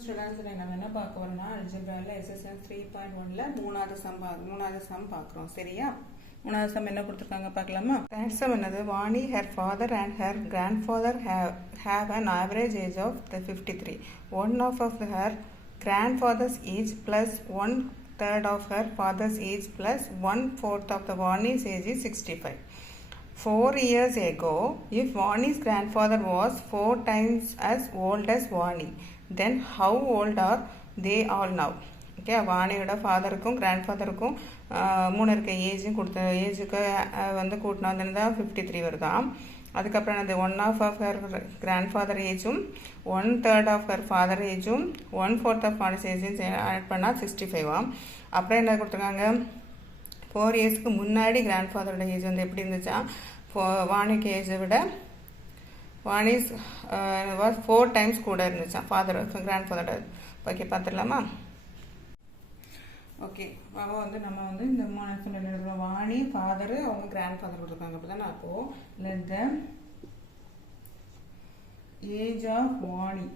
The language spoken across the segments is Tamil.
Students, நம்ம என்ன பார்க்க போறோம்னா அல்ஜிப்ரால SSM 3.1ல மூணாவது சம் பார்க்குறோம். சரியா? மூணாவது சம் என்ன கொடுத்துருக்காங்க பார்க்கலாமா? Next sum என்னது? Vani, her father and her grandfather have an average age of 53. One half of her grandfather's age plus 1/3 of her father's age plus 1/4 of the Vani's age is 65. 4 years ago, if Vani's grandfather was 4 times as old as Vani, then how old are they all now? Okay, வாணியோட ஃபாதருக்கும் கிராண்ட்ஃபாதருக்கும் மூணு இருக்க ஏஜுக்கு வந்து கூட்டினா வந்து 53 வருதாம். அதுக்கப்புறம் அது 1/2 ஆஃப் ஹர் கிராண்ட்ஃபாதர் ஏஜும் 1/3 ஆஃப் ஹர் ஃபாதர் ஏஜும் 1/4 ஆஃப் வாணிஸ் ஏஜும் ஆட் பண்ணால் 65ஆம். அப்புறம் என்ன கொடுத்துருக்காங்க, 4 இயர்ஸ்க்கு முன்னாடி கிராண்ட்ஃபாதரோட ஏஜ் வந்து எப்படி இருந்துச்சா, வாணிக்கு ஏஜை விட வாணிஸ் 4 டைம்ஸ் கூட இருந்துச்சான் ஃபாதர் கிராண்ட்ஃபாதரோட. ஓகே, பார்த்துடலாமா? ஓகே, அப்போ வந்து நம்ம வந்து இந்த மூணு சொல்ல வாணி ஃபாதரு அவங்க கிராண்ட்ஃபாதர் கொடுத்துருக்காங்க. அப்போ தான் அப்போது let the age of Vani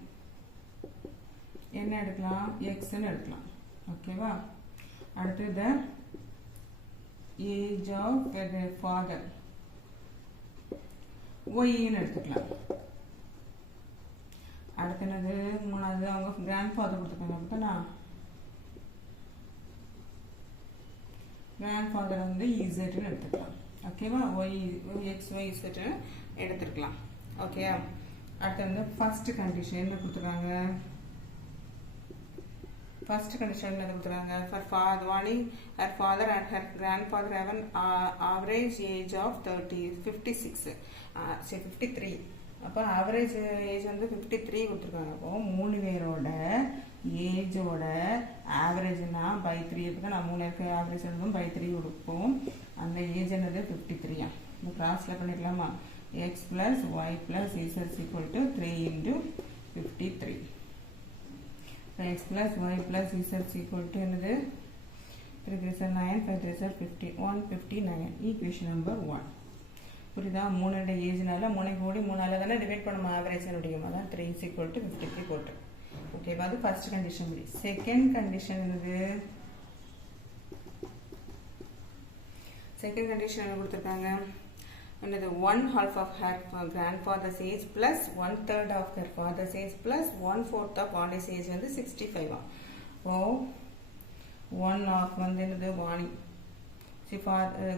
என்ன எடுக்கலாம், எக்ஸ்ன்னு எடுக்கலாம். ஓகேவா? அடுத்து த ஏஜ் ஆஃப் ஃபாதர் ஒய்ன்னு எடுத்துக்கலாம். அடுத்து என்னது, மூணாவது அவங்க கிராண்ட்ஃபாதர் கொடுத்துருக்காங்க. அப்படின்னா கிராண்ட்ஃபாதர் வந்து இசட்னு எடுத்துக்கலாம். ஓகேவா? ஒய் இசட்னு எடுத்துக்கலாம். ஓகே, அடுத்து வந்து ஃபர்ஸ்ட் கண்டிஷன் என்ன கொடுத்துருக்காங்க, ஃபர்ஸ்ட் கண்டிஷன் என்ன கொடுத்துருக்காங்க, Vani, her father and her grandfather have an average age of 53. அப்போ ஆவரேஜ் ஏஜ் வந்து 53 கொடுத்துருக்காங்க. அப்போ 3 பேரோட ஏஜோட ஆவரேஜ்னா பை 3 இருக்குது. நான் 3 பேருக்கு ஆவரேஜ் எழுதும் பை 3 கொடுப்போம். அந்த ஏஜ் என்னது 53. இந்த கிராஸில் பண்ணிடலாமா, x plus y plus z equal to 3 into 53. x plus y plus z equal to என்னது 3 3 are 9, 5 3 are 50, 159. Equation number 1. புரியுதா? 3 ஏஜ்னால 3 கோடி 3 தானே டிவைட் பண்ணும் ஆவரேஜ் முடியும். அதான் 3 is equal to 53 போட்டு. ஓகேவா? அது ஃபர்ஸ்ட் கண்டிஷன். படி செகண்ட் கண்டிஷன் என்னது, செகண்ட் கண்டிஷன் என்ன கொடுத்துருக்காங்க, என்னது 1/2 of her grandfather's age plus 1/3 of her father's age plus 1/4 of Vani's age வந்து 65. ஓ 1/2 வந்து என்னது வாணி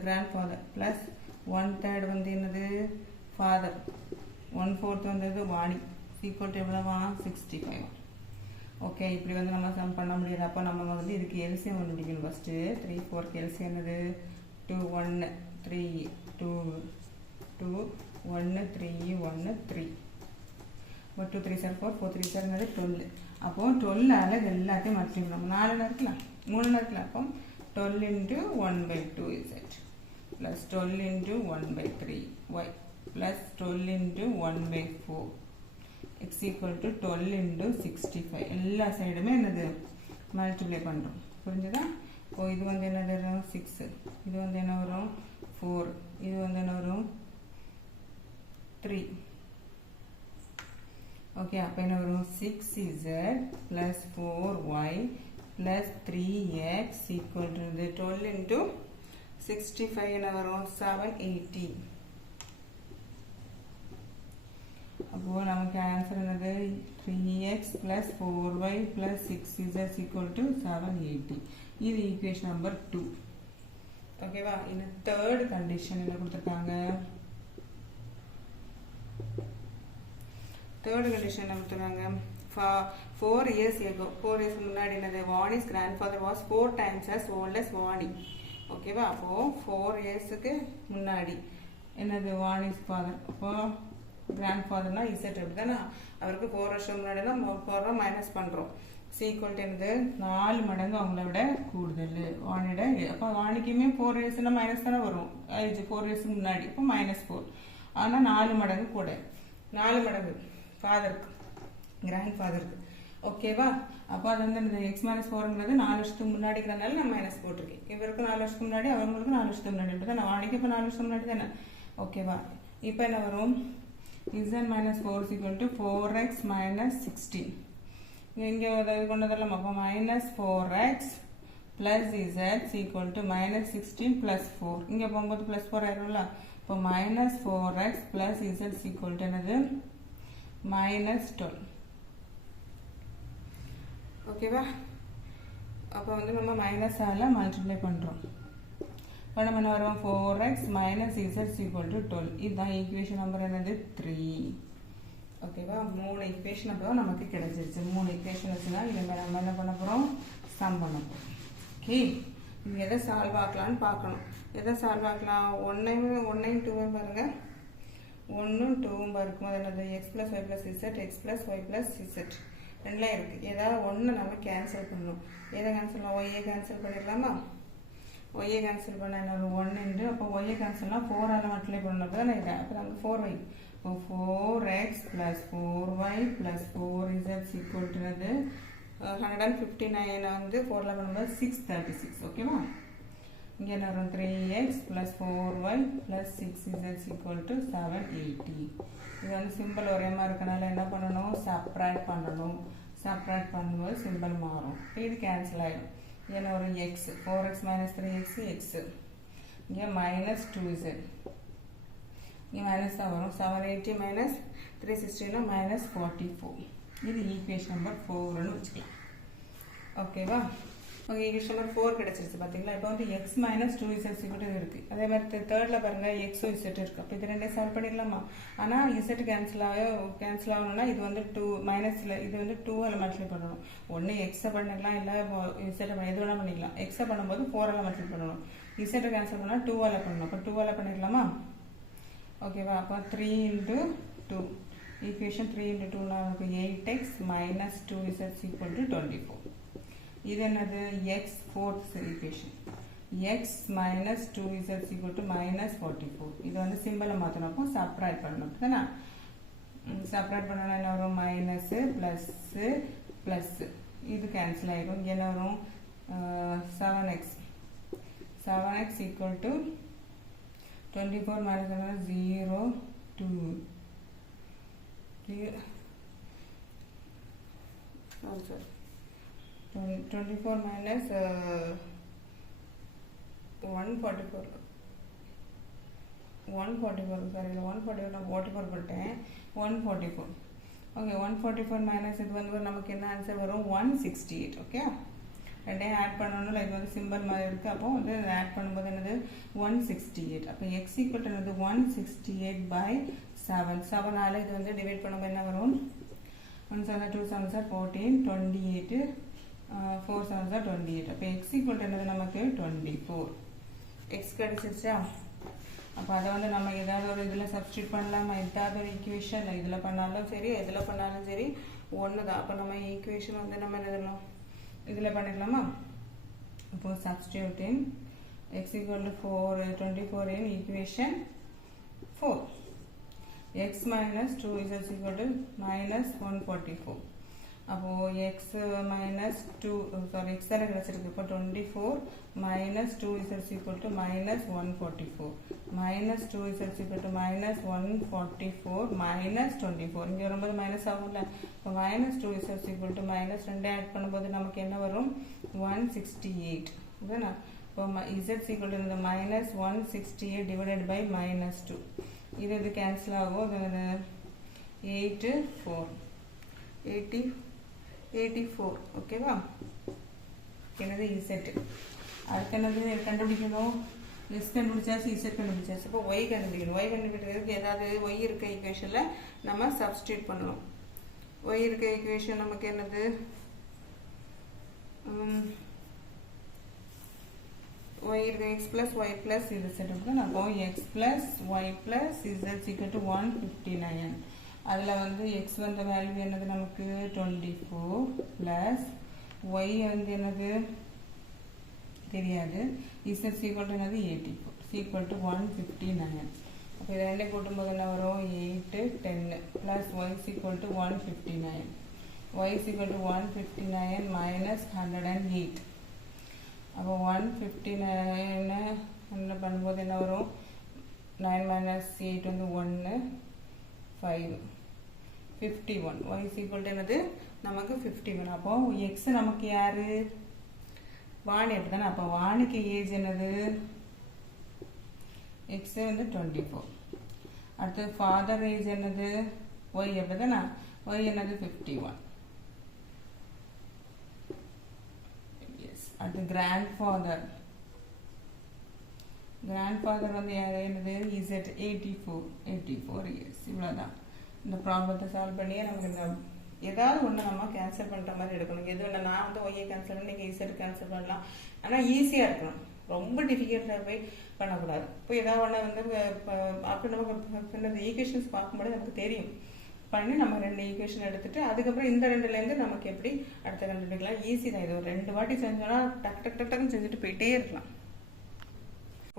கிராண்ட்ஃபாதர் பிளஸ் 1/3 வந்து என்னது ஃபாதர், 1/4 வந்தது வாணி ஈக்குவல் டு எவ்வளோவா 65. ஓகே, இப்படி வந்து நம்ம சம் பண்ண முடியாது. அப்போ நம்ம வந்து இதுக்கு எல்சிஎம் கண்டுபிடிக்கணும். ஃபஸ்ட்டு 3 4க்கு எல்சிஎம் என்னது 2 1 3 2 2 1 3 1 3 2 3 சார் 4 4 3 சார் என்னது 12. அப்போது 12ஆல் இது எல்லாத்தையும் மல்டிப்ளை நம்ம 4 இருக்கலாம் 3 இருக்கலாம். அப்போ 12 into 1/2 z plus 12 into 1/3 y plus 12 into 1/4 x equal to 12 into 65. எல்லா சைடுமே என்னது மல்டிப்ளை பண்ணுறோம். புரிஞ்சுதா? இப்போ இது வந்து என்னது வரும் 6, இது வந்து என்ன வரும் 4, இது வந்து என்ன வரும் 3. ஓகே, அப்போ என்ன வரும் 6z plus 4y plus 3x equal to 12 into 65 என்ன வரும் 780. அப்போ நமக்கு ஆன்சர் என்னது 3x plus 4y plus 6z equal to 780. இது ஈக்குவேஷன் நம்பர் 2. ஓகேவா? இந்த தேர்ட் கண்டிஷன் என்ன கொடுத்துருக்காங்க, தேர்ட் கண்டிஷன் என்ன கொடுத்துருக்காங்க, 4 years ago 4 இயர்ஸ் முன்னாடி என்னது Vani's grandfather was 4 times as old as Vani. ஓகேவா? அப்போது 4 இயர்ஸுக்கு முன்னாடி என்னது வாணிஸ் ஃபாதர், அப்போ கிராண்ட்ஃபாதர்னா இசட் அப்படி தானே, அவருக்கு 4 வருஷம் முன்னாடி தான் 4 மைனஸ் பண்ணுறோம். சீக்வல் என்னது 4 மடங்கு அவங்கள விட கூடுதல் வாணியோட. அப்போ வாணிக்குமே 4 இயர்ஸ்னா மைனஸ் தானே வரும் ஏஜ் 4 இயர்ஸுக்கு முன்னாடி. அப்போ -4, ஆனால் 4 மடங்கு கூட, 4 மடங்கு ஃபாதருக்கு கிராண்ட்ஃபாதருக்கு. ஓகேவா? அப்போ அது வந்து இந்த x - 4ங்கிறது 4 வருஷத்துக்கு முன்னாடிக்கிறதுனால நான் மைனஸ் போட்டிருக்கேன். இவருக்கு 4 வருஷத்துக்கு முன்னாடி, அவங்களுக்கு 4 வருஷத்துக்கு முன்னாடி இப்படி தான். வாணிக்கு இப்போ 4 வருஷத்துக்கு முன்னாடி தானே. ஓகேவா? இப்போ என்ன வரும் z - 4 is equal to 4x - 16. இங்கே கொண்டு வரலாம். அப்போ minus 4x plus Z equal to minus 16 plus 4. இங்கே போகும்போது ப்ளஸ் 4 ஆயிரும்ல. இப்போ minus 4x plus Z equal to என்னது மைனஸ் 12. ஓகேவா? அப்போ வந்து நம்ம மைனஸ் ஆல மல்டிப்ளை பண்ணுறோம். இப்போ நம்ம என்ன வரும் 4x minus Z equal to 12. இதுதான் ஈக்குவேஷன் நம்பர் என்னது 3. ஓகேவா? 3 ஈக்குவேஷன் அப்போ நமக்கு கிடைச்சிருச்சு. 3 ஈக்குவேஷன் வச்சுன்னா இனிமேல் நம்ம என்ன பண்ண போகிறோம் சம் பண்ண போகிறோம். ஓகே, நீங்கள் எதை சால்வ் ஆக்கலான்னு பார்க்கணும். எதை சால்வ் ஆக்கலாம்? 1 2 பாருங்கள். 1 2 இருக்கும்போது என்னது x plus y plus z x plus y plus z ரெண்டுலாம் இருக்குது. ஏதாவது ஒன்று நம்ம கேன்சல் பண்ணணும். எதை கேன்சல் பண்ணலாம்? ஒய்யை கேன்சல் பண்ணிடலாமா? ஒய்யை கேன்சல் பண்ண என்ன 1 அப்போ ஒய்யை கேன்சல்னால் 4ஆல் மல்டிப்ளை பண்ணணும். அப்போ தான் இது. அப்போ நாங்கள் 4y. இப்போ 4x plus 4y plus 4z equal to 159 வந்து 4ல் பண்ணும்போது 636. ஓகேவா? இங்கே என்ன வரும் 3x plus 4y plus 6z equal to 780. இது வந்து சிம்பிள் ஒரே மாதிரி இருக்கனால என்ன பண்ணணும் சப்ராக்ட் பண்ணணும். சப்ராக்ட் பண்ணும்போது சிம்பிள் மாறும். இது கேன்சல் ஆகிடும். என்ன ஒரு x 4x minus 3x x. இங்கே மைனஸ் 2z. இங்கே மைனஸ் தான் வரும். 780 மைனஸ் 360 மைனஸ் 44. இது ஈக்குவேஷன் நம்பர் 4ன்னு வச்சுக்கலாம். ஓகேவா? ஓகே, ஈக்குவேஷன் நம்பர் 4 கிடச்சிருச்சு. பார்த்தீங்களா? இப்போ வந்து எக்ஸ் மைனஸ் 2z ஈக்குவல் இருக்குது. அதே மாதிரி தேர்டில் பாருங்கள் எக்ஸ் இசட் இருக்குது. அப்போ இது ரெண்டே சால்வ் பண்ணிடலாமா? ஆனால் இசட் கேன்சல் ஆகணும்னா இது வந்து 2 மைனஸில் இது வந்து 2ஆல் மல்டிப்ளை பண்ணணும். ஒன்று எக்ஸை பண்ணிடலாம், இல்லை இசட்டை எது வேணால் பண்ணிக்கலாம். எக்ஸை பண்ணும்போது 4ஆல் மல்டிப்ளை பண்ணணும். இசட்டை கேன்சல் பண்ணால் 2ஆல் பண்ணணும். அப்போ 2ஆல் பண்ணிடலாமா? ஓகேவா? அப்போ 3 × 2 ஈக்குவேஷன் 3 × 2 நமக்கு 8x minus 2z equal to 24. இது என்னது x fourth equation. x minus 2z equal to minus 44. இது வந்து சிம்பிளை மாற்றணும். அப்போ சப்ராக்ட் பண்ணணும். தானே? சப்ராக்ட் பண்ணணும். என்ன வரும் மைனஸு ப்ளஸ்ஸு ப்ளஸ்ஸு. இது கேன்சல் ஆகிடும். இங்கே என்ன வரும் 7x equal to 24 minus 0 2. Oh, sorry. 24 minus 144. 144. Sorry, 144 நான் 44 போட்டேன். 144. ஓகே, 144 மைனஸ் இது வந்து நமக்கு என்ன ஆன்சர் வரும் 168. ஓகே, ரெண்டையும் ஆட் பண்ணணும். இது வந்து சிம்பிள் மாதிரி இருக்குது. அப்போ வந்து ஆட் பண்ணும்போது என்னது 168. அப்போ எக்ஸ் ஈக்குவல் டு என்னது 168 by 7. 7ஆல் இது வந்து டிவைட் பண்ணும்போது என்ன வரும் 1 7 2 7 14 28 4 7 28. அப்போ எக்ஸ் ஈக்குவல் டு என்னது நமக்கு 24. எக்ஸ் கிடச்சிருச்சா? அப்போ அதை வந்து நம்ம ஏதாவது ஒரு இதில் சப்ஸ்டியூட் பண்ணலாமா? ஏதாவது ஒரு ஈக்குவேஷன் இதில் பண்ணாலும் சரி எதில் பண்ணாலும் சரி ஒன்று தான். அப்போ நம்ம ஈக்குவேஷன் வந்து நம்ம எழுதணும். இதில் பண்ணிடலாமா? இப்போ substituting x equal to 24 in equation 4. x minus 2z equal to minus 144. அப்போ x minus 2 sorry x தானே கிடச்சிருக்கு. இப்போ 24 minus 2z equal to minus 144 minus 2z equal to minus 144 minus 24. இங்கே வரும்போது மைனஸ் ஆகும்ல. இப்போ minus 2z equal to minus 2 add பண்ணும்போது நமக்கு என்ன வரும் 168. இதுனா இப்போ z equal to இந்த minus 168 divided by minus 2. இது கேன்சல் ஆகும். அது 84. ஓகேவா? என்னது இசட். அதுக்கு என்னது கண்டுபிடிக்கணும். எஸ் கண்டுபிடிச்சாச்சு, இசட் கண்டுபிடிச்சாச்சு. இப்போ ஒய் கண்டுபிடிக்கணும். ஒய் கண்டுபிடிக்கிறதுக்கு ஏதாவது ஒய் இருக்க ஈக்குவேஷனில் நம்ம சப்ஸ்டியூட் பண்ணணும். ஒய் இருக்க ஈக்குவேஷன் நமக்கு என்னது y இருக்க x plus y plus z இருக்குன்னு அப்போ x plus y plus z equal to 159. அதில் வந்து x வந்த வேல்யூ என்னது நமக்கு 24 plus y வந்து என்னது தெரியாது. z equal to என்னது 84 equal to 159. அப்போ இது ரெண்டே கூட்டும்போது என்ன வரும் 8 10 plus y equal to 159. y equal to 159 minus 108. அப்போ 159 பண்ணும்போது என்ன வரும் 9 minus 8 வந்து 1 5 51. Y is equal to என்னது நமக்கு 51. அப்போ x நமக்கு யாரு வாணி அப்படிதானே. அப்போ வாணிக்கு ஏஜ் என்னது x வந்து 24. அடுத்து ஃபாதர் ஏஜ் என்னது y அப்படிதானே. y என்னது 51. எஸ். அடுத்து கிராண்ட்ஃபாதர் வந்து யார் என்னது z 84 இயர்ஸ். இவ்வளோதான். இந்த ப்ராப்ளத்தை சால்வ் பண்ணியே நமக்கு இந்த ஏதாவது ஒன்று நம்ம கேன்சல் பண்ணுற மாதிரி எடுக்கணும். எது ஒன்று நான் வந்து ஒய்யை கேன்சல் பண்ணி நீங்கள் இசட் கேன்சல் பண்ணலாம். ஆனால் ஈஸியாக இருக்கணும். ரொம்ப டிஃபிகல்ட்டாக போய் பண்ணக்கூடாது. இப்போ ஏதாவது ஒன்று வந்து அப்போ நமக்கு ஈக்குவேஷன்ஸ் பார்க்கும்போது நமக்கு தெரியும். பண்ணி நம்ம 2 ஈக்குவேஷன் எடுத்துட்டு அதுக்கப்புறம் இந்த 2லேருந்து நமக்கு எப்படி அடுத்த கண்டுபிடிக்கலாம். ஈஸி தான். இது ஒரு 2 வாட்டி செஞ்சோன்னா டக்குன்னு செஞ்சுட்டு போயிட்டே இருக்கலாம்.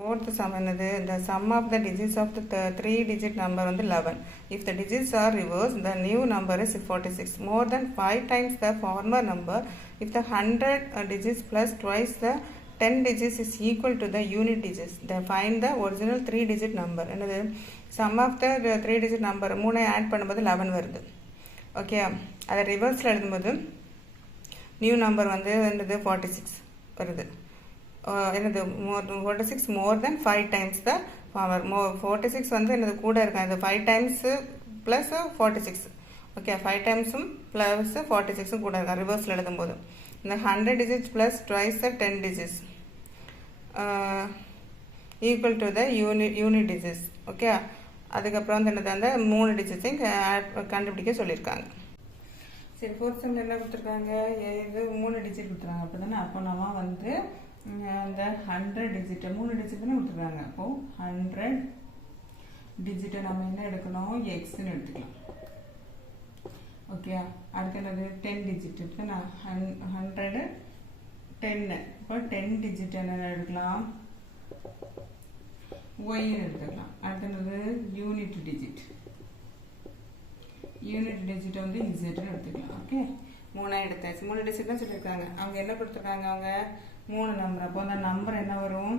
Fourth sum என்னது the sum of the digits of the 3-digit number வந்து 11. If the digits are reversed, the new number is 46, more than 5 times the former number. If the 100 digits plus twice the 10 digits is equal to the unit digits, then find the original 3-digit number. என்னது sum of the 3-digit number 3 add பண்ணும்போது 11 வருது. ஓகே, அதை ரிவர்ஸில் எழுதும்போது நியூ நம்பர் வந்து என்னது 46 வருது. என்னது 46 more than 5 times the power. 46 வந்து என்னது கூட இருக்கும். அது 5 times plus 46. Okay, 5 times plus 46 கூட இருக்கும் ரிவர்ஸில் எழுதும்போது. இந்த 100 digits plus twice the 10 digits equal to the unit digits. Okay, அதுக்கப்புறம் வந்து என்னது அந்த 3 டிஜிட்ஸையும் கண்டுபிடிக்க சொல்லியிருக்காங்க. சரி, ஃபோர்த் சம்மில் என்ன கொடுத்துருக்காங்க, இது 3 டிஜிட் கொடுத்துருக்காங்க அப்படி தானே. அப்போ நம்ம வந்து அந்த 100 டிஜிட்டை 3 டிஜிட் தானே கொடுத்துருக்காங்க. அப்போது 100 டிஜிட்டை நம்ம என்ன எடுக்கணும், எக்ஸ்ன்னு எடுத்துக்கலாம். ஓகே, அடுத்து என்னது 10 டிஜிட் இருக்குன்னா 100 10. இப்போ 10 டிஜிட் என்ன எடுக்கலாம், ஒய்ன்னு எடுத்துக்கலாம். அடுத்து என்னது யூனிட் டிஜிட் வந்து இசட்னு எடுத்துக்கலாம். ஓகே, 3 எடுத்தாச்சு. 3 டிஜிட் தான் சொல்லியிருக்காங்க. அவங்க என்ன கொடுத்துருக்காங்க, அவங்க 3 நம்பர். அப்போ அந்த நம்பர் என்ன வரும்,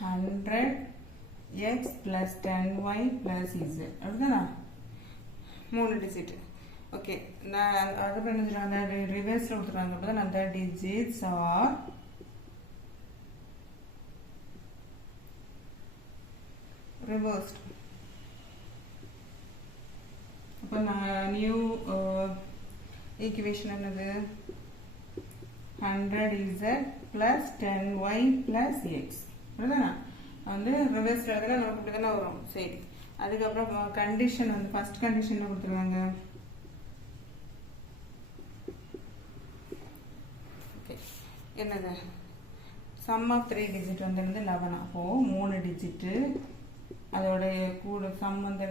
100x plus 10y plus z அப்படிதானா 3 டிஜிட். ஓகே, நான் அதுக்கு என்ன சொல்லுவாங்க, ரிவர்ஸில் கொடுத்துருக்காங்க. அப்போ தான் அந்த டிஜிட்ஸ் ஆர் reversed. அப்போ நான் நியூ ஈக்குவேஷன் என்னது 100z plus 10y plus x அப்படிதானா. வந்து ரிவர்ஸில் எழுதுனா நமக்கு இப்படி தானே வரும். சரி, அதுக்கப்புறம் கண்டிஷன் வந்து ஃபர்ஸ்ட் கண்டிஷன் என்ன கொடுத்துருவாங்க, ஓகே என்னது சம் ஆஃப் 3 டிஜிட் வந்து 11. அப்போது 3 டிஜிட்டு அதோட கூட சம் வந்து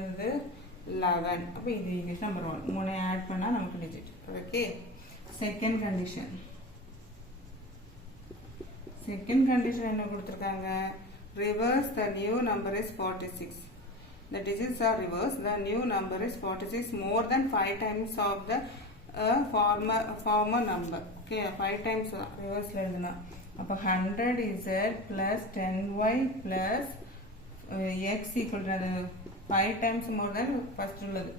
11. அப்போ இது ஈக்குவேஷன் நம்பர் 1. 3 ஆட் பண்ணால் நமக்கு டிஜிட். ஓகே, செகண்ட் கண்டிஷன் என்ன கொடுத்துருக்காங்க, reverse the new number is 46. The digits are reversed. The new number is 46 more than 5 times of the former number. Okay, 5 times reverse எழுதுனா. அப்போ 100z plus 10y plus x equal to 5 times more than first உள்ளது.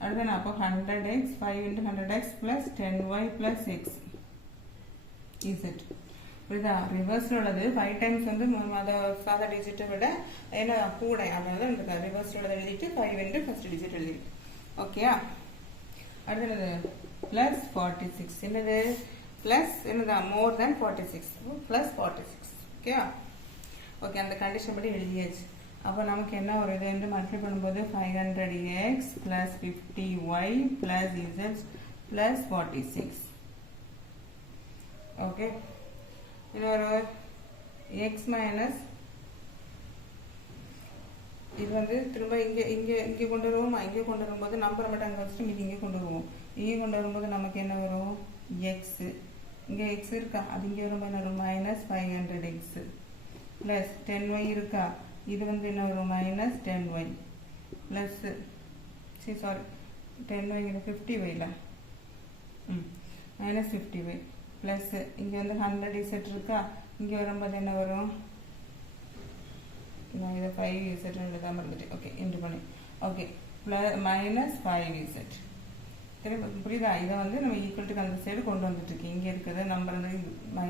அடுத்து அப்போ 100x 5 into 100x plus 10y plus x z. புரியுதா, ரிவர்ஸில் உள்ளது 5 டைம்ஸ் வந்து அதை சாதா டிஜிட்டை விட என்ன கூட, அதனால தான் இந்த ரிவர்ஸில் உள்ளதை எழுதிட்டு 5 into ஃபர்ஸ்ட் டிஜிட் எழுதிட்டு. ஓகே, அடுத்து என்னது ப்ளஸ் 46. என்னது ப்ளஸ் என்னதா மோர் தேன் 46 ப்ளஸ் 46. ஓகே, அந்த கண்டிஷன் படி எழுதியாச்சு. அப்போ நமக்கு என்ன ஒரு இது வந்து மல்டிப்ளை பண்ணும்போது 500x plus 50y plus z plus 46. Okay, இன்னொரு எக்ஸ் மைனஸ் இது வந்து திரும்ப இங்கே கொண்டு வருவோமா, இங்கே கொண்டு வரும்போது நம்பரை மட்டும் அங்கே வச்சுட்டு மீதி இங்கே கொண்டு வருவோம். இங்கே கொண்டு வரும்போது நமக்கு என்ன வரும், எக்ஸு இங்கே எக்ஸ் இருக்கா, அது இங்கே வரும்போது என்ன வரும் மைனஸ் 500x ப்ளஸ் 10y இருக்கா, இது வந்து என்ன வரும் minus 10y plus sorry 10y 50y minus 50y plus இங்கே வந்து 100z இருக்கா, இங்கே வரும்போது என்ன வரும், நான் இதை 5z தான் மறந்துட்டேன். ஓகே, இன்ட்டு பண்ணி ஓகே ப்ளஸ் மைனஸ் 5z. புரியுதா? இதை வந்து நம்ம ஈக்குவல் டு அந்த சைடு கொண்டு வந்துட்டுருக்கு. இங்கே இருக்கிறது நம்பர் வந்து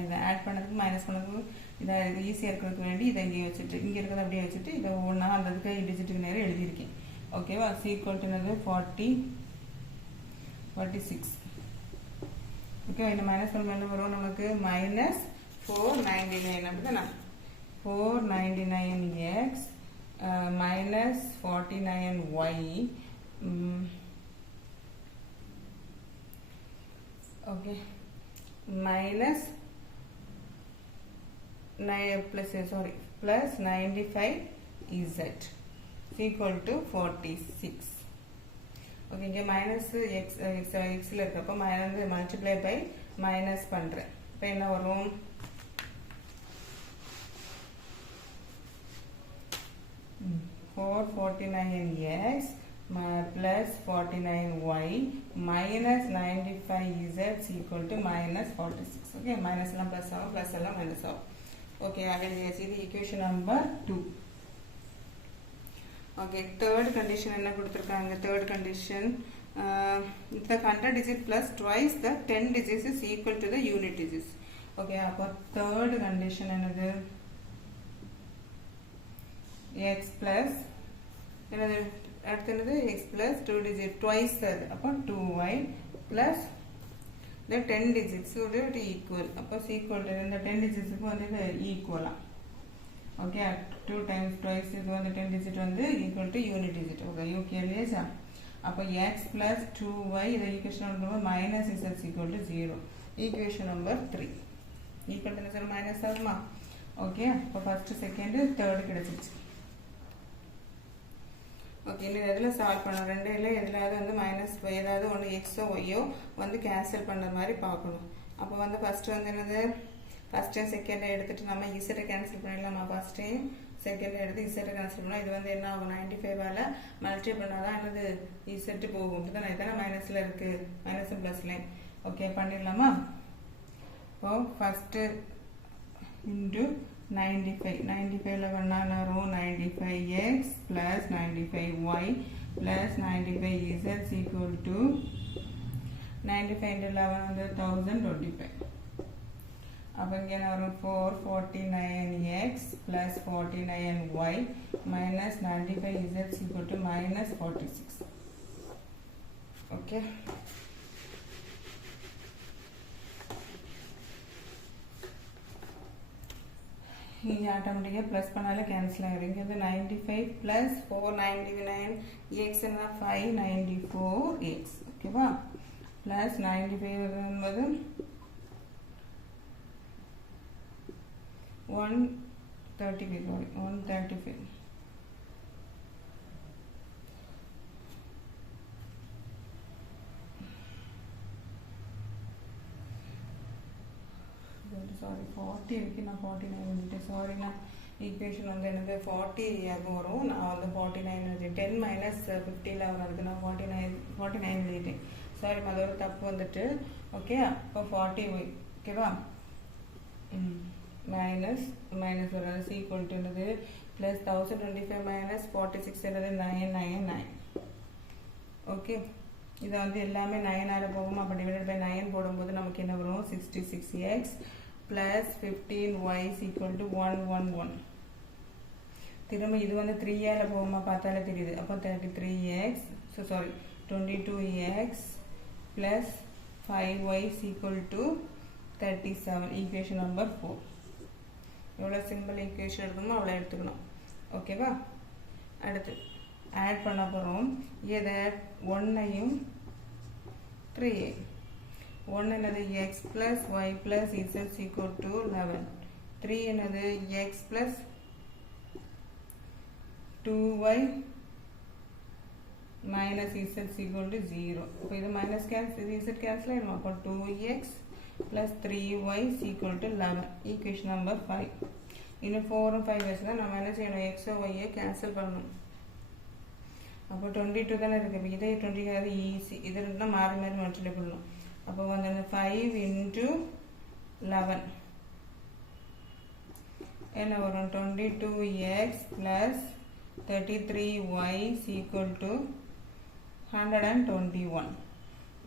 இதை ஆட் பண்ணதுக்கு மைனஸ் பண்ணதுக்கு இதை ஈஸியாக இருக்கிறதுக்கு வேண்டி இதை இங்கே வச்சுட்டு இங்கே இருக்கிறத அப்படியே வச்சுட்டு இதை ஒன்றா அந்த இதுக்கு டிஜிட்டுக்கு நேரம் எழுதியிருக்கேன். ஓகேவா? ஈக்குவல் டுனது 46. ஓகேவா? இந்த மைனஸ் பண்ண மேலே வரும் நமக்கு மைனஸ் 499 அப்படிதானே? 499x minus 49y okay minus 9 plus 95z equal to 46. okay இங்க minus x ல இருக்கப்ப மைனஸ் மல்டிப்ளை பை மைனஸ் பண்றேன். இப்போ என்ன வரும்? 449x plus 49y minus 95z equal to minus 46. okay minus எல்லாம் plus ஆகும், plus எல்லாம் minus ஆகும். okay I will see the equation number 2. okay third condition என்ன கொடுத்திருக்காங்க? third condition the 100 digit plus twice the 10 digits is equal to the unit digits. okay அப்போ third condition என்னது? x plus என்னது? அடுத்தது x plus 2 digit twice அது அப்போ 2y plus the 10 digits would equal. அப்போ equal to இந்த 10 digits க்கு வந்து equal. okay 2 times twice இது வந்து 10 digit வந்து equal to unit digit. okay you கேளியாச்சா? அப்போ x plus 2y இதை equation number minus z equal to 0. equation number 3 equal to என்ன minus ஆகுமா? okay அப்போ first second third கிடைச்சிச்சு. ஓகே இந்த இதில் சால்வ் பண்ணணும். ரெண்டுல எதுலாவது வந்து மைனஸ் ஏதாவது ஒன்று எக்ஸோ ஒய்யோ வந்து கேன்சல் பண்ணுற மாதிரி பார்க்கணும். அப்போ வந்து ஃபஸ்ட்டு வந்து என்னது? ஃபஸ்ட்டையும் செகண்டை எடுத்துகிட்டு நம்ம இசட்டை கேன்சல் பண்ணிடலாமா? ஃபஸ்ட்டையும் செகண்டை எடுத்து இசட்டை கேன்சல் பண்ணலாம். இது வந்து என்ன ஆகும்? 95ஆல் மல்டிப்ளை பண்ணால் தான் என்னது இசட்டு போகும். இதுதான் இதானே மைனஸில் இருக்குது, மைனஸும் ப்ளஸ்லையும். ஓகே பண்ணிடலாமா? இப்போ ஃபஸ்ட்டு இன்டு 95ல பண்ணா வரும் 95x plus 95y plus 95z equal to 95 into 11 வந்து 1025. அப்போ இங்கே என்ன வரும்? 449x plus 49y minus 95z equal to minus 46. okay இங்கே ஆட்டோமேட்டிக்காக ப்ளஸ் பண்ணாலே கேன்சல் ஆகிடும். இங்கே வந்து 95 ப்ளஸ் 499 எக்ஸ்னா 594x. ஓகேவா? ப்ளஸ் 95 வரும்போது 135 சாரி 40 இருக்கு. நான் 49 வந்துட்டேன். சாரிண்ணா ஈக்குவேஷன் வந்து எனக்கு 40 வரும். நான் வந்து 49 எழுதிட்டேன். 10 மைனஸ் 50ல் வர்றதுக்கு நான் 49 எழுதிட்டேன். சாரி அது ஒரு தப்பு வந்துட்டு. ஓகே அப்போ 40 ஓகேவா? மைனஸ் வர்றது ஈக்குவல் டு என்னது? ப்ளஸ் 1025 மைனஸ் 46 என்னது? 999. ஓகே இதை வந்து எல்லாமே 9ஆல் போகும். அப்போ டிவைடட் பை 9 போடும்போது நமக்கு என்ன வரும்? 66x plus 15y is equal to 111. திரும்ப இது வந்து 3ஆல் போகுமா? பார்த்தாலே தெரியுது. அப்போ 33x 22x plus 5y is equal to 37. equation number 4. எவ்வளோ சிம்பிள் ஈக்குவேஷன் எடுக்கணுமோ அவ்வளோ எடுத்துக்கணும். ஓகேவா? அடுத்து ஆட் பண்ண போகிறோம். இதை 1ஐயும் 3 1 என்னது? x plus y plus z equal to 11. 3 என்னது? x plus 2y minus z equal to 0. இப்போ இது மைனஸ் கேன்சல், z கேன்சல் ஆகிடும். அப்போ 2x plus 3y equal to 11. equation number 5. இன்னும் 4 5 வச்சுனா நம்ம என்ன செய்யணும்? x y கேன்சல் பண்ணணும். அப்போ 22 தானே இருக்குது. இதே 20 ஈஸி. இது இருந்தால் மாறி மாறி மல்டிப்ளை பண்ணணும். அப்போ வந்து 5 into 11 என்ன வரும்? 22x plus 33y is equal to 121.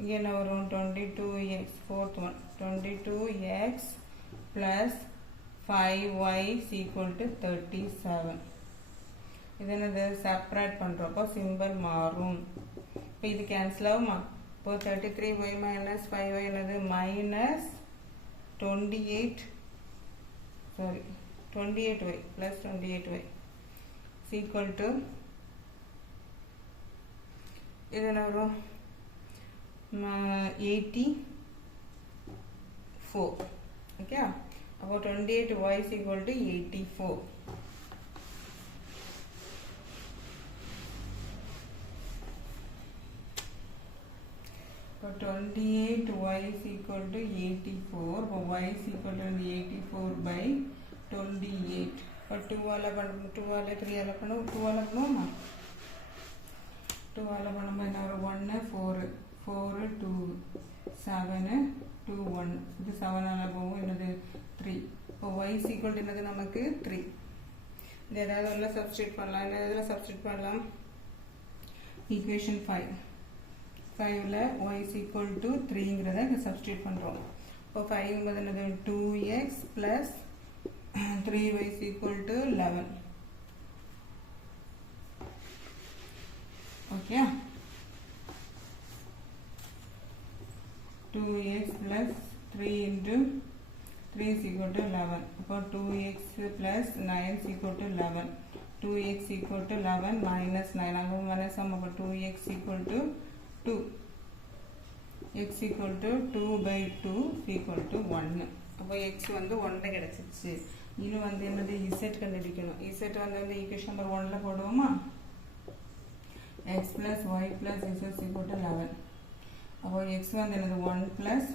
Again around 22x, fourth one, 22x plus 5y is equal to 37. இது separate பண்றப்போ symbol மாறும். இப்போ இது cancel ஆகுமா? இப்போ 33y minus 5y என்னது minus 28y plus 28y is equal to இது என்ன வரும் 84. ஓகே, அப்போ 28y is equal to 84. So 28y is equal to 84. So y is equal to 84 by 28. But 2 वाला 3 वाला 2 वाला பண்ணுமா? 2 वाला பண்ணுமா என்ன வரும் 1 4 4 2 7 2 1. இது 7 ஆல போகும் என்னது 3. இப்போ y is equal to என்னது நமக்கு 3. இது ஏதாவது உள்ள சப்ஸ்டிட்யூட் பண்ணலாம். என்ன இதுல சப்ஸ்டிட்யூட் பண்ணலாம்? Equation 5. 5ல y is equal to 3ங்கிறத இங்க சப்ஸ்டிட்யூட் பண்றோம். இப்போ 5 ங்கிறது என்னது 2x plus 3y is equal to 11. Okay, 2x plus 3 into 3 is equal to 11. அப்போ 2x plus 9 is equal to 11. 2x equal to 11 minus 9. அங்க minus அப்போ 2x equal to 2. x equal to 2 by 2 equal to 1. அப்போ x வந்து 1 கிடைச்சிச்சு. இது வந்து என்னது z கண்டுபிடிக்கணும். z வந்து ஈக்குவேஷன் நம்பர் 1ல போடுவோமா? x plus y plus z is equal to 11. அப்போ x வந்து என்னது 1 plus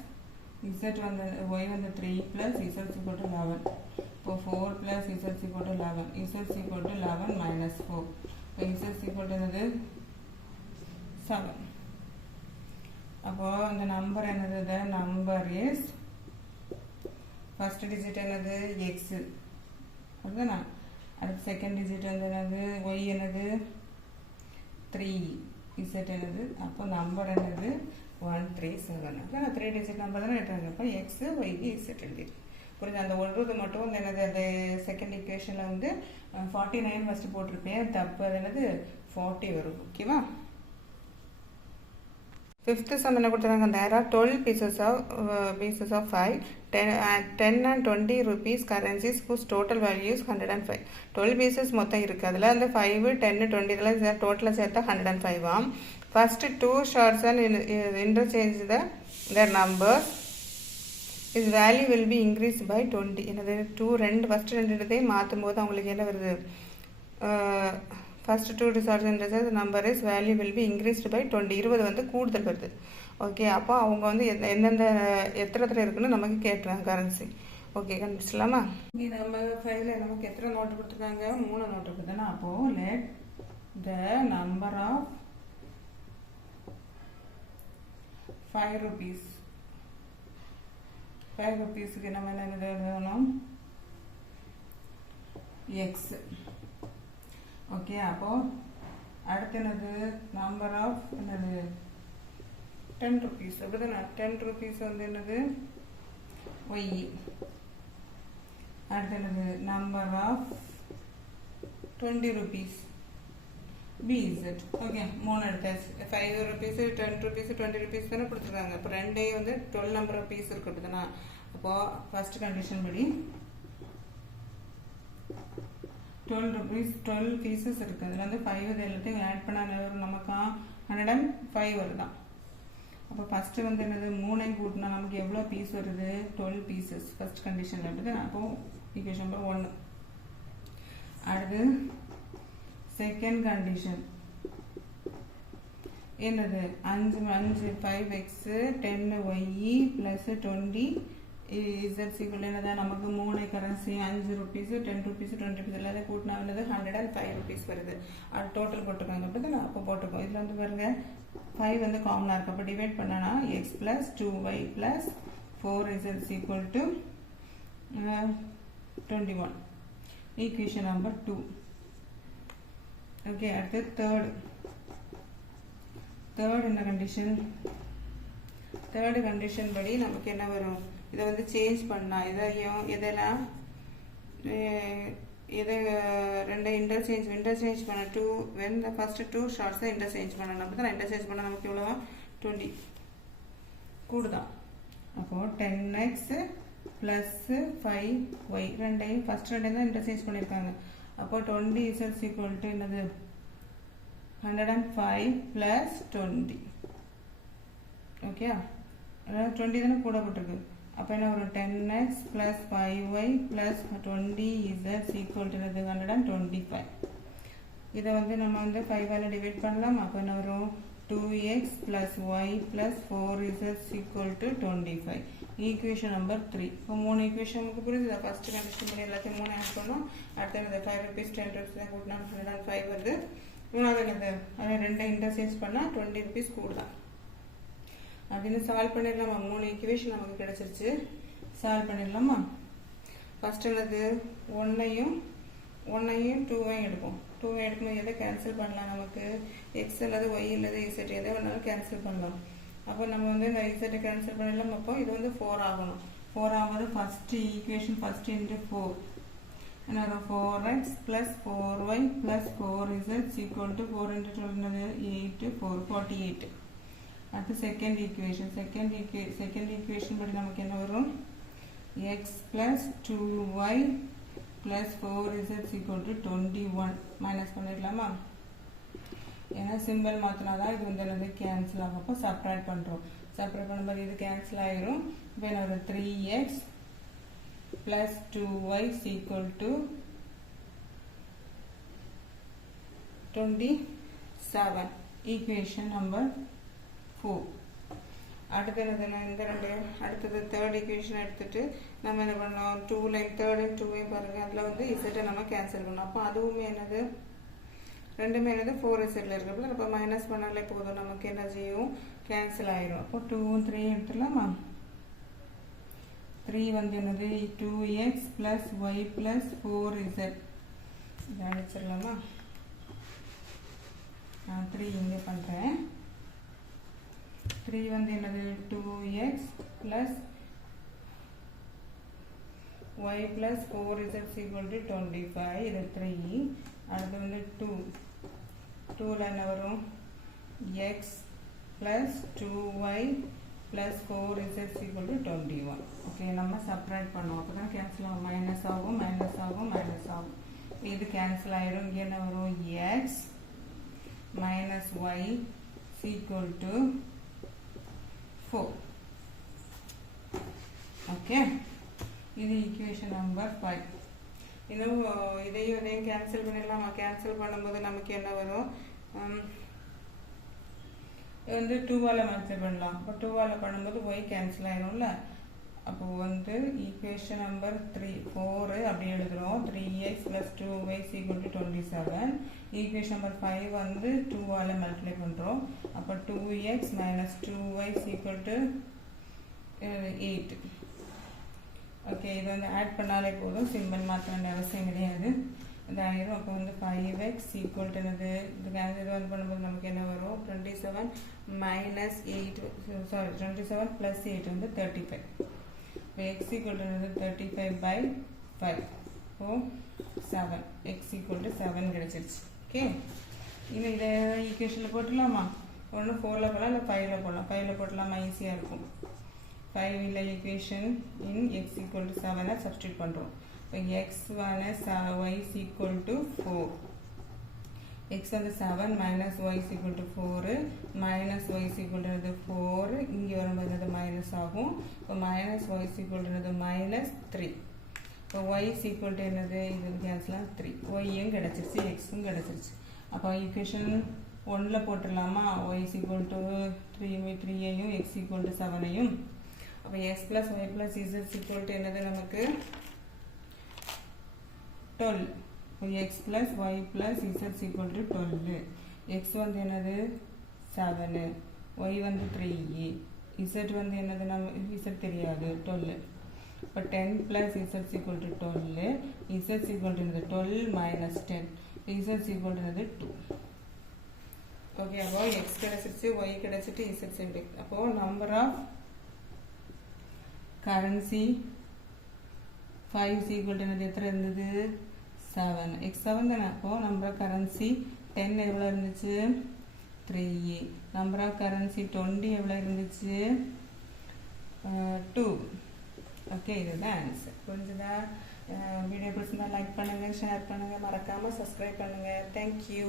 z வந்து y வந்து 3 plus z is equal to 11. அப்போ 4 plus z is equal to 11. z is equal to 11 minus 4. அப்போ z is equal to என்னது 7. அப்போ அந்த நம்பர் என்னது? the number is first digit என்னது x. அப்படிதானா? அடுத்த செகண்ட் டிஜிட் வந்து என்னது y என்னது 3, z என்னது அப்போ நம்பர் என்னது 137. அப்போ 3 டிஜிட் நம்பர் தான் எடுத்தாங்க. அப்போ x y z எழுதி புரியுது. அந்த ஒன்றுது மட்டும் வந்து என்னது அந்த செகண்ட் ஈக்குவேஷன்ல வந்து 49 ஃபர்ஸ்ட் போட்டிருப்பேன், தப்பு. அது என்னது 40 வரும். ஓகேவா? Fifth sum என்ன கொடுத்தாங்க? there are 12 pieces of 5, 10 and 20 rupees currencies whose total value is 105. 12 pieces மொத்தம் இருக்கு. அதுல அந்த 5 10 20 இதெல்லாம் டோட்டலா சேர்த்தா 105 ஆம். First two shorts and interchange their numbers. His value will be increased by 20. என்னது 2 first ரெண்டு இடத்தையும் மாத்தும்போது அவங்களுக்கு என்ன வருது? First two disorders the number is value will be increased by 20. 20 வந்து கூடுதல் வருது. ஓகே, அப்போ அவங்க வந்து எந்தெந்த எத்தனை இருக்குன்னு நமக்கு கேட்குறாங்க கரன்சி. ஓகே, கண்டுபிடிச்சலாமா? இது நம்ம ஃபைவ்ல நமக்கு எத்தனை நோட்டு கொடுத்துருக்காங்க? 3 நோட்டு கொடுத்தானே. அப்போ let the number of 5 rupees 5 rupeesக்கு நம்ம என்ன எழுதணும்? x. ஓகே, அப்போ அடுத்து என்னது நம்பர் ஆஃப் என்னது 10 rupees. அப்படிதானே? 10 rupees வந்து என்னது y. அடுத்து என்னது number of 20 rupees bz. Okay, 3 எடுத்தாச்சு. 5 rupees 10 rupees 20 rupees தானே கொடுத்துருக்காங்க. அப்போ ரெண்டே வந்து 12 நம்பர் ஆஃப் பீஸ் இருக்கு. அப்படிதானே? அப்போ ஃபர்ஸ்ட் கண்டிஷன் படி 12 rupees 12 pieces இருக்கு. அதில் வந்து 5 எல்லாத்தையும் ஆட் பண்ண நமக்கு 105 வருதான். அப்போ ஃபர்ஸ்ட் வந்து என்னது 3 கூட்டினா நமக்கு எவ்வளோ பீஸ் வருது? 12 pieces ஃபர்ஸ்ட் கண்டிஷனில் இருக்குது. அப்போ ஈக்குவேஷன் நம்பர் 1. அடுத்து செகண்ட் கண்டிஷன் என்னது 5 5x 10y plus 20 z equal என்னதான் நமக்கு 3 கரன்சி 5 rupees 10 rupees 20 rupees எல்லாத்தையும் கூட்டினா வந்து 105 rupees வருது. அது டோட்டல் போட்டுருக்காங்க. அப்படிதான் அப்போ போட்டுருக்கோம். இதில் வந்து பாருங்க 5 வந்து காமனாக இருக்கு. அப்போ டிவைட் பண்ணனா x plus 2y plus 4z is equal to 21. Equation number 2. Okay, அடுத்து தேர்ட் என்ன கண்டிஷன்? தேர்டு கண்டிஷன் படி நமக்கு என்ன வரும்? இதை வந்து சேஞ்ச் பண்ணலாம். இதெல்லாம் இதை ரெண்டு இன்டர்சேஞ்ச் பண்ண when the first two shots interchange பண்ணணும். அப்போ தான் இன்டர்சேஞ்ச் பண்ணால் நமக்கு எவ்வளோவா? 20 கூடுதான். அப்போது 10x ப்ளஸ் 5y ரெண்டையும் ஃபஸ்ட் ரெண்டையும் தான் இன்டர்சேஞ்ச் பண்ணியிருக்காங்க. அப்போது 20 is equal to என்னது? 105 ப்ளஸ் 20. ஓகே, அதாவது 20 தானே கூட போட்டிருக்கு. அப்போ என்ன வரும்? 10x plus 5y plus 20 is equal to 125. இதை வந்து நம்ம வந்து 5ஆல் டிவைட் பண்ணலாம். அப்போ என்ன வரும்? 2x plus y plus 4 is equal to 25. Equation number 3. இப்போ 3 ஈக்குவேஷன் நமக்கு புரியுது. ஃபர்ஸ்ட் கண்டிஷன் பண்ணி எல்லாத்தையும் 3 ஆட் பண்ணோம். அடுத்து இந்த 5 rupees 10 rupees தான் கூட்டினா 105 வருது. மூணாவது என்னது? அதை ரெண்டை இன்டர்சேஞ்ச் பண்ணால் 20 rupees கூடுதான். அப்படின்னு சால்வ் பண்ணிடலாமா? 3 ஈக்குவேஷன் நமக்கு கிடச்சிருச்சு. சால்வ் பண்ணிடலாமா? ஃபஸ்ட் என்னது? 1ஐயும் 2ஐயும் எடுப்போம். 2ஐ எடுக்கும்போது எதை கேன்சல் பண்ணலாம்? நமக்கு எக்ஸ் அல்லது ஒய் அல்லது இசட் எதை வேணாலும் கேன்சல் பண்ணலாம். அப்போ நம்ம வந்து இந்த இசட்டை கேன்சல் பண்ணிடலாம். அப்போ இது வந்து 4 ஆகணும். 4 ஆகும்போது ஃபஸ்ட்டு ஈக்குவேஷன் ஃபஸ்ட் இன்ட்டு 4 என்ன வரும்? 4x plus 4y plus 4z equal to 4 into 12 என்னது? 8 4 48. அடுத்து செகண்ட் ஈக்குவேஷன் படி நமக்கு என்ன வரும்? x plus 2y plus 4z equal to 21. Minus பண்ணிடலாமா? ஏன்னா சிம்பிள் மாற்றினா தான் இது வந்து என்னது? கேன்சல் ஆகும். அப்போ சப்ராக்ட் பண்ணுறோம். சப்ராக்ட் பண்ணும்போது இது கேன்சல் ஆகிரும். இப்போ என்ன வரும்? 3x plus 2y equal to 27. Equation number 4. அடுத்து என்னதுன்னா இந்த ரெண்டு அடுத்தது தேர்ட் ஈக்குவேஷன் எடுத்துட்டு நம்ம என்ன பண்ணோம்? 2 லைன் தேர்டையும் 2ஐயும் பாருங்கள். அதில் வந்து இசட்டை நம்ம கேன்சல் பண்ணோம். அப்போ அதுவுமே என்னது? ரெண்டுமே என்னது? 4z இருக்கிறப்ப அப்போ மைனஸ் பண்ணாலே போதும். நமக்கு என்ன செய்யும்? கேன்சல் ஆயிரும். அப்போ 2 3 எடுத்துடலாமா? 3 வந்து என்னது? 2x plus y plus 4z இதை அடிச்சிடலாமா? நான் 3 இங்கே பண்ணுறேன். 3 வந்து என்னது? 2x plus y plus 4z equal to 25. இது 3. அடுத்து வந்து 2ல் என்ன வரும்? x plus 2y plus 4z equal to 21. Okay, நம்ம சப்ராக்ட் பண்ணுவோம். அப்போ தான் கேன்சல் ஆகும். மைனஸ் ஆகும். இது கேன்சல் ஆகிடும். இங்கே என்ன வரும்? x minus y equal to 4. Okay, இது ஈக்குவேஷன் நம்பர் 5. இன்னும் இதையும் கேன்சல் பண்ணிடலாமா? கேன்சல் பண்ணும்போது நமக்கு என்ன வரும்? வந்து 2ஆல் மல்டிப்ளை பண்ணலாம். இப்போ 2ஆல் பண்ணும்போது y கேன்சல் ஆயிரும்ல. அப்போ வந்து ஈக்குவேஷன் நம்பர் 4 அப்படி எழுதுகிறோம். 3x plus 2y equal to 27. Equation number 5 வந்து 2ஆல் மல்டிப்ளை பண்ணுறோம். அப்போ 2x minus 2y equal to 8. Okay, இது வந்து ஆட் பண்ணாலே போதும். சிம்பிள் மாற்ற வேண்டிய அவசியம் கிடையாது. இது ஆயிரும். அப்போ வந்து 5x ஈக்குவல் டு என்னது? இது கேன்சல் வந்து பண்ணும்போது நமக்கு என்ன வரும்? 27 மைனஸ் 8 27 ப்ளஸ் 8 வந்து 35. இப்போ x ஈக்குவல் டு என்னது? 35/5. இப்போ 7 x ஈக்குவல் டு 7 கிடச்சிருச்சு. ஓகே, இன்னும் இதை ஈக்குவேஷனில் போட்டுடலாமா? ஒன்று 4ல் போடலாம், இல்லை 5ல் போடலாம். 5ல் போட்டலாமா? ஈஸியாக இருக்கும். 5 equation in x equal to 7 substitute பண்ணுறோம். இப்போ x minus y equal to 4. x வந்து 7 minus y equal to 4 minus y equal to 4. இங்கே வரும்போது அது மைனஸ் ஆகும். இப்போ minus y equal to minus 3. இப்போ y ஈக்குவல் டு என்னது? இது கேன்சலாக 3. yயும் கிடச்சிருச்சு, எக்ஸும் கிடச்சிருச்சு. அப்போ ஈக்குவேஷன் 1ல் போட்டுடலாமா? y ஈக்குவல் டு 3ஐயும் x ஈக்குவல் டு 7ஐயும். அப்போ x plus y plus z equal to என்னது? நமக்கு 12. இப்போ x plus y plus z equal to 12. x வந்து என்னது? 7, y வந்து 3, z வந்து என்னது? நம்ம z தெரியாது, 12. இப்போ 10 plus z equal to 12. z equal to என்னது? 12 minus 10. z equal to 2. Okay, அப்போ x கிடைச்சிருச்சு, y கிடைச்சிட்டு z சென்ட். அப்போ number of currency 5 is equal to எத்தனை இருந்தது? 7. x7 தானே. அப்போ நம்பர் ஆஃப் கரன்சி 10 எவ்வளோ இருந்துச்சு? 3. நம்பர் ஆஃப் கரன்சி 20 எவ்வளோ இருந்துச்சு? 2. ஓகே, இதுதான் ஆன்சர். புரிஞ்சுதா? வீடியோ பிடிச்சிருந்தா லைக் பண்ணுங்கள், ஷேர் பண்ணுங்கள், மறக்காமல் சப்ஸ்கிரைப் பண்ணுங்கள். தேங்க்யூ.